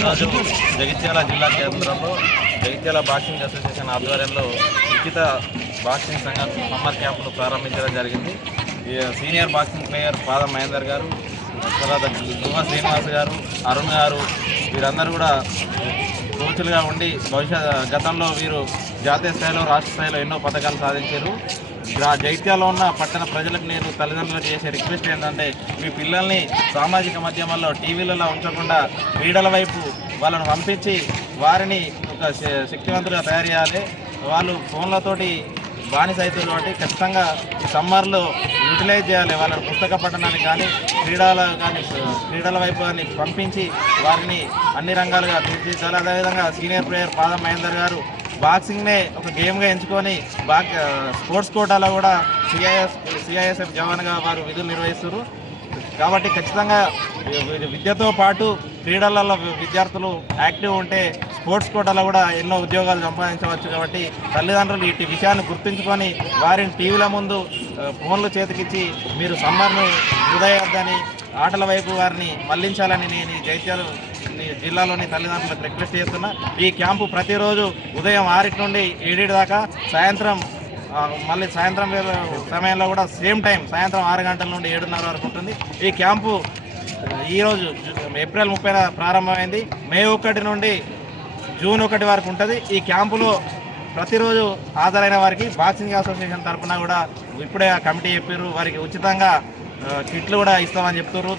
ఈరోజు జగిత్యాల జిల్లా కేంద్రంలో జగిత్యాల బాక్సింగ్ అసోసియేషన్ ఆధ్వర్యంలో ఉచిత బాక్సింగ్ సంఘం సమ్మర్ క్యాంపును ప్రారంభించడం జరిగింది. సీనియర్ బాక్సింగ్ ప్లేయర్ పాదం మహేందర్ గారు, తర్వాత గుహ శ్రీనివాస్ గారు, అరుణ్ గారు వీరందరూ కూడా కోచ్లుగా ఉండి గతంలో వీరు జాతీయ స్థాయిలో రాష్ట్ర స్థాయిలో ఎన్నో పథకాలు సాధించారు. జైత్యాలో ఉన్న పట్టణ ప్రజలకు నేను తల్లిదండ్రులకు చేసే రిక్వెస్ట్ ఏంటంటే, మీ పిల్లల్ని సామాజిక మాధ్యమాల్లో టీవీలలో ఉంచకుండా క్రీడల వైపు వాళ్ళను పంపించి వారిని ఒక శక్తివంతులుగా తయారు చేయాలి. వాళ్ళు ఫోన్లతోటి బానిస అవుతుంది కాబట్టి ఖచ్చితంగా ఈ సమ్మర్లో యూటిలైజ్ చేయాలి. వాళ్ళని పుస్తక పఠనానికి కానీ క్రీడల వైపు కానీ పంపించి వారిని అన్ని రంగాలుగా తీర్చిదిద్దాలి. అదేవిధంగా సీనియర్ ప్లేయర్ పాదం మహేందర్ గారు బాక్సింగ్నే ఒక గేమ్గా ఎంచుకొని స్పోర్ట్స్ కోటాలో కూడా సిఐఎస్ఎఫ్ జవాన్గా వారు విధులు నిర్వహిస్తారు. కాబట్టి ఖచ్చితంగా విద్యతో పాటు క్రీడలలో విద్యార్థులు యాక్టివ్ ఉంటే స్పోర్ట్స్ కోటాలో కూడా ఎన్నో ఉద్యోగాలు సంపాదించవచ్చు. కాబట్టి తల్లిదండ్రులు ఈ విషయాన్ని గుర్తుంచుకొని వారిని టీవీల ముందు ఫోన్లు చేతికిచ్చి మీరు సమ్మర్ను హృదయద్దని ఆటల వైపు వారిని మళ్లించాలని నేను ఈ జైత్యాల జిల్లాలోని తల్లిదండ్రులకు రిక్వెస్ట్ చేస్తున్నా. ఈ క్యాంపు ప్రతిరోజు ఉదయం 6 నుండి 7 దాకా, మళ్ళీ సాయంత్రం సమయంలో కూడా సేమ్ టైం సాయంత్రం 6 గంటల నుండి 7:30 వరకు ఉంటుంది. ఈ క్యాంపు ఈరోజు ఏప్రిల్ 30 ప్రారంభమైంది. మే 1 నుండి జూన్ 1 వరకు ఉంటుంది. ఈ క్యాంపులో ప్రతిరోజు హాజరైన వారికి బాక్సింగ్ అసోసియేషన్ తరఫున కూడా ఇప్పుడే ఆ కమిటీ చెప్పారు, వారికి ఉచితంగా కిట్లు కూడా ఇస్తామని చెప్తున్నారు.